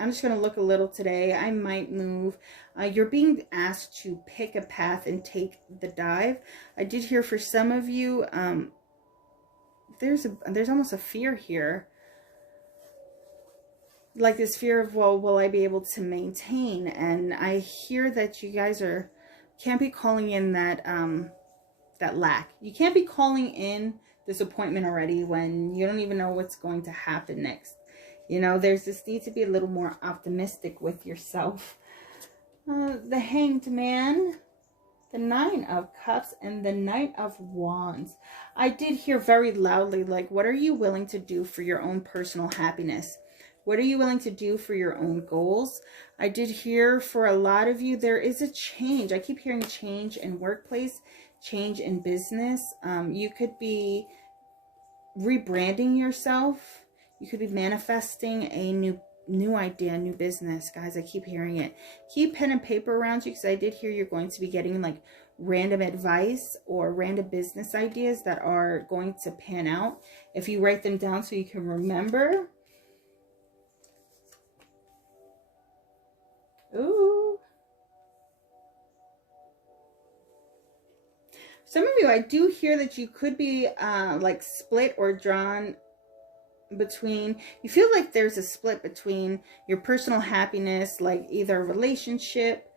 I'm just going to look a little today. I might move. You're being asked to pick a path and take the dive. I did hear for some of you, there's almost a fear here. Like this fear of, well, will I be able to maintain? And I hear that you guys can't be calling in that, that lack. You can't be calling in disappointment already when you don't even know what's going to happen next. You know, there's this need to be a little more optimistic with yourself. The Hanged Man, the 9 of Cups, and the Knight of Wands. I did hear very loudly, like, what are you willing to do for your own personal happiness? What are you willing to do for your own goals? I did hear for a lot of you, there is a change. I keep hearing change in workplace, change in business. You could be rebranding yourself. You could be manifesting a new idea, new business. Guys, I keep hearing it. Keep pen and paper around you, because I did hear you're going to be getting like random advice or random business ideas that are going to pan out. If you write them down so you can remember. Ooh. Some of you, I do hear that you could be like split or drawn between, you feel like there's a split between your personal happiness, like either relationship,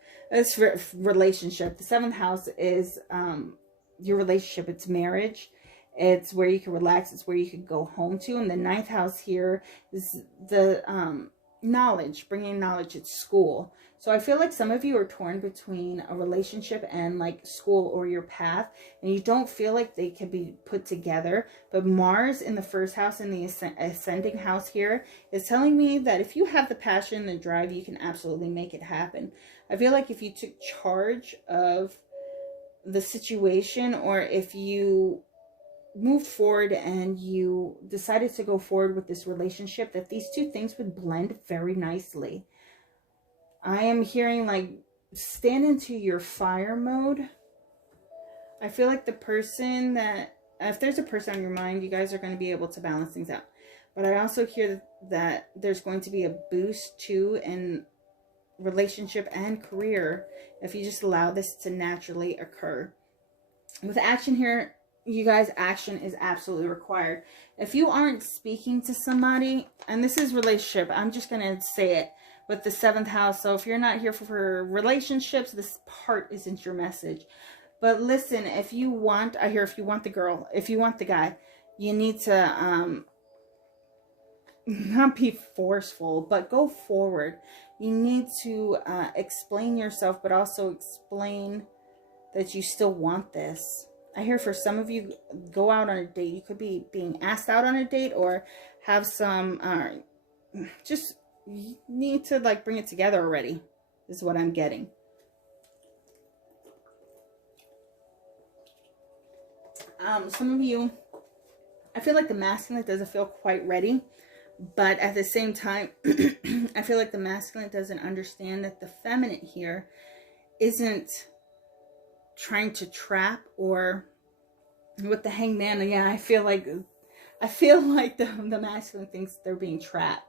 relationship. The 7th house is your relationship. It's marriage. It's where you can relax. It's where you can go home to. And the 9th house here is the knowledge, bringing knowledge at school. So I feel like some of you are torn between a relationship and like school or your path, and you don't feel like they can be put together. But Mars in the 1st house and the ascending house here is telling me that if you have the passion and the drive, you can absolutely make it happen. I feel like if you took charge of the situation, or if you moved forward and you decided to go forward with this relationship, that these two things would blend very nicely. I am hearing like stand into your fire mode. I feel like the person that, if there's a person on your mind, you guys are going to be able to balance things out. But I also hear that there's going to be a boost too in relationship and career if you just allow this to naturally occur. With action here, you guys, action is absolutely required. If you aren't speaking to somebody, and this is relationship, I'm just going to say it with the 7th house. So if you're not here for relationships, this part isn't your message. But listen, if you want, I hear if you want the girl, if you want the guy, you need to not be forceful, but go forward. You need to explain yourself, but also explain that you still want this. I hear for some of you, go out on a date. You could be being asked out on a date, or have some, just you need to like bring it together already, is what I'm getting. Some of you, I feel like the masculine doesn't feel quite ready, but at the same time, I feel like the masculine doesn't understand that the feminine here isn't trying to trap, or with the hangman. Yeah, I feel like the masculine thinks they're being trapped,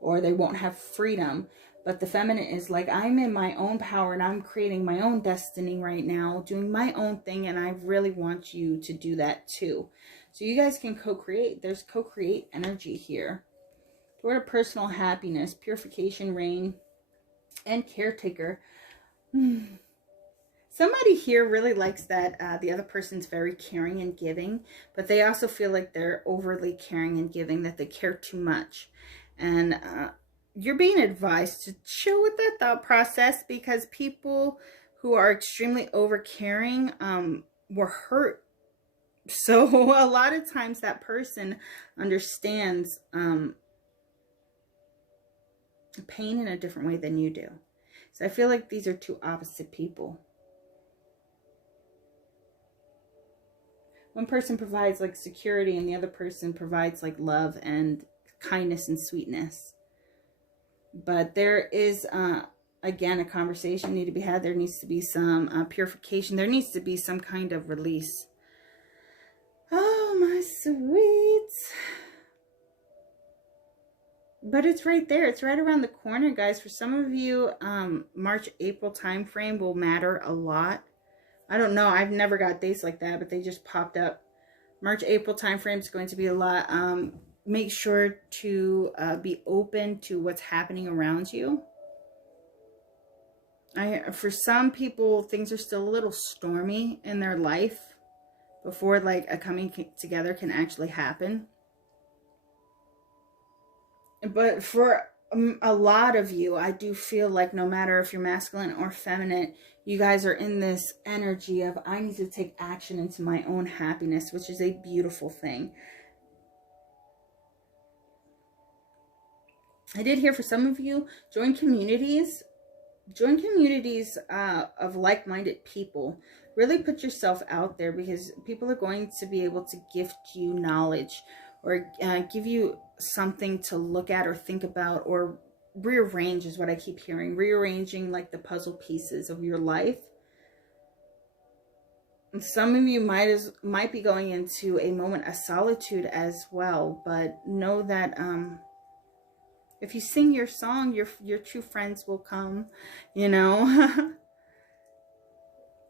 or they won't have freedom. But the feminine is like, I'm in my own power and I'm creating my own destiny right now, doing my own thing, and I really want you to do that too. So you guys can co-create. There's co-create energy here. Lord of personal happiness, purification, rain, and caretaker. Somebody here really likes that the other person's very caring and giving, but they also feel like they're overly caring and giving, that they care too much. And you're being advised to chill with that thought process, because people who are extremely overcaring were hurt. So a lot of times that person understands pain in a different way than you do. So I feel like these are two opposite people. One person provides like security, and the other person provides like love and kindness and sweetness. But there is, again, a conversation need to be had. There needs to be some purification. There needs to be some kind of release. Oh, my sweets. But it's right there. It's right around the corner, guys. For some of you, March, April time frame will matter a lot. I don't know. I've never got dates like that, but they just popped up. March, April time frame is going to be a lot. Make sure to be open to what's happening around you. For some people, things are still a little stormy in their life before like a coming together can actually happen. But for a lot of you, I do feel like no matter if you're masculine or feminine, you guys are in this energy of, I need to take action into my own happiness, which is a beautiful thing. I did hear for some of you, join communities of like-minded people. Really put yourself out there, because people are going to be able to gift you knowledge, or give you something to look at or think about, or rearrange is what I keep hearing. Rearranging like the puzzle pieces of your life. And some of you might be going into a moment of solitude as well, but know that if you sing your song, your true friends will come, you know.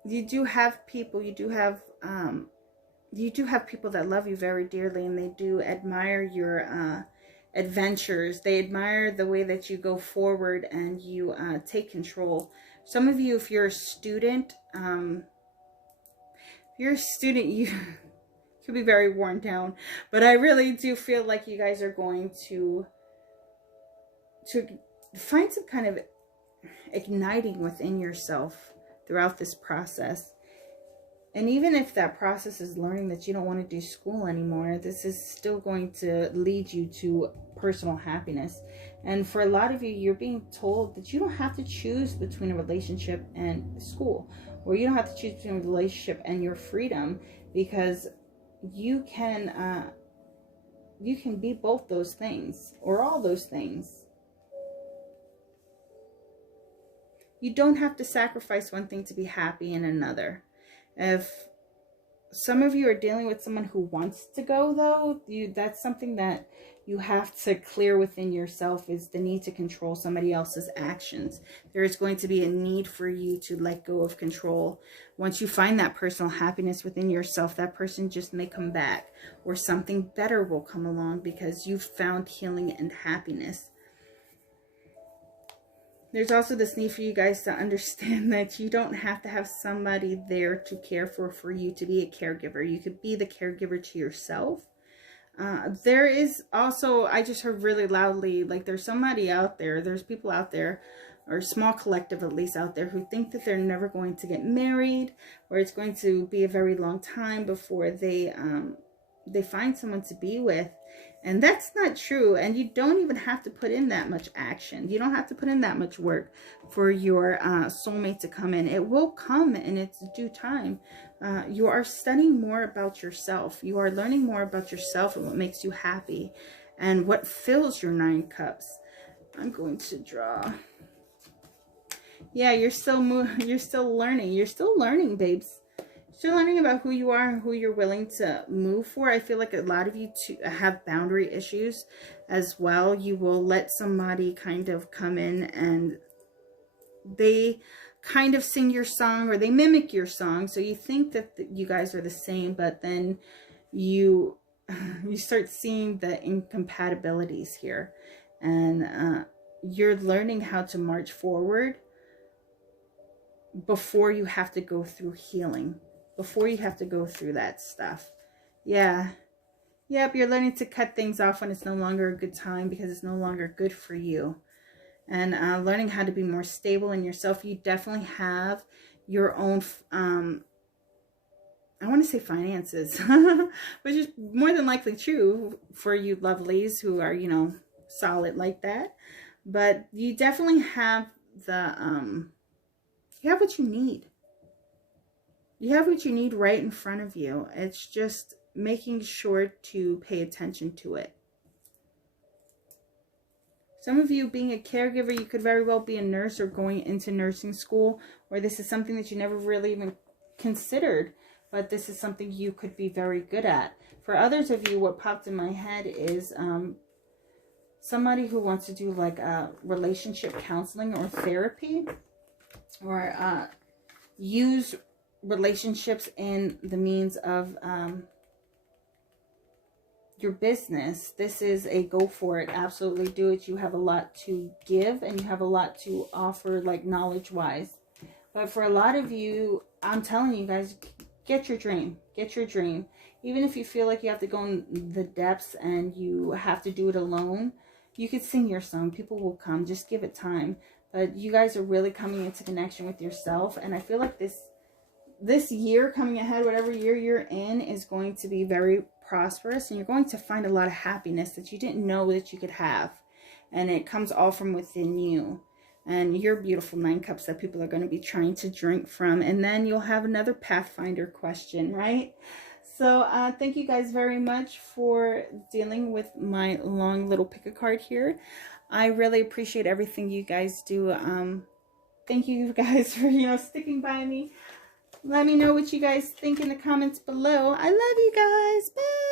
You do have people, you do have people that love you very dearly, and they do admire your adventures. They admire the way that you go forward and you take control. Some of you, if you're a student, you could be very worn down, but I really do feel like you guys are going to find some kind of igniting within yourself throughout this process. And even if that process is learning that you don't want to do school anymore, this is still going to lead you to personal happiness. And for a lot of you, you're being told that you don't have to choose between a relationship and school, or you don't have to choose between a relationship and your freedom, because you can be both those things, or all those things. You don't have to sacrifice one thing to be happy in another. If some of you are dealing with someone who wants to go, though, that's something that you have to clear within yourself is the need to control somebody else's actions. There is going to be a need for you to let go of control. Once you find that personal happiness within yourself, that person just may come back, or something better will come along because you've found healing and happiness. There's also this need for you guys to understand that you don't have to have somebody there to care for you to be a caregiver. You could be the caregiver to yourself. There is also, I just heard really loudly, like there's somebody out there, there's people out there, or a small collective at least out there, who think that they're never going to get married, or it's going to be a very long time before they find someone to be with. And that's not true. And you don't even have to put in that much action. You don't have to put in that much work for your soulmate to come in. It will come in its due time. You are studying more about yourself. You are learning more about yourself and what makes you happy and what fills your 9 cups. I'm going to draw. Yeah, you're still learning. You're still learning, babes. Still learning about who you are and who you're willing to move for. I feel like a lot of you have boundary issues as well. You will let somebody kind of come in and they kind of sing your song, or they mimic your song. So you think that you guys are the same, but then you start seeing the incompatibilities here. And you're learning how to march forward before you have to go through healing. Before you have to go through that stuff. Yeah. Yep, you're learning to cut things off when it's no longer a good time because it's no longer good for you. And learning how to be more stable in yourself. You definitely have your own, I want to say finances, which is more than likely true for you lovelies who are, you know, solid like that. But you definitely have the, you have what you need. You have what you need right in front of you. It's just making sure to pay attention to it. Some of you being a caregiver, you could very well be a nurse or going into nursing school, or this is something that you never really even considered, but this is something you could be very good at. For others of you, what popped in my head is somebody who wants to do like relationship counseling or therapy, or use relationships in the means of your business. This is a go for it. Absolutely do it. You have a lot to give and you have a lot to offer, like knowledge wise. But for a lot of you, I'm telling you guys, get your dream. Get your dream. Even if you feel like you have to go in the depths and you have to do it alone, you could sing your song. People will come. Just give it time. But you guys are really coming into connection with yourself. And I feel like this year coming ahead, whatever year you're in, is going to be very prosperous, and you're going to find a lot of happiness that you didn't know that you could have, and it comes all from within you and your beautiful 9 cups that people are going to be trying to drink from. And then you'll have another Pathfinder question, right? So thank you guys very much for dealing with my long little pick a card here. I really appreciate everything you guys do. Thank you guys for, you know, sticking by me. Let me know what you guys think in the comments below. I love you guys. Bye.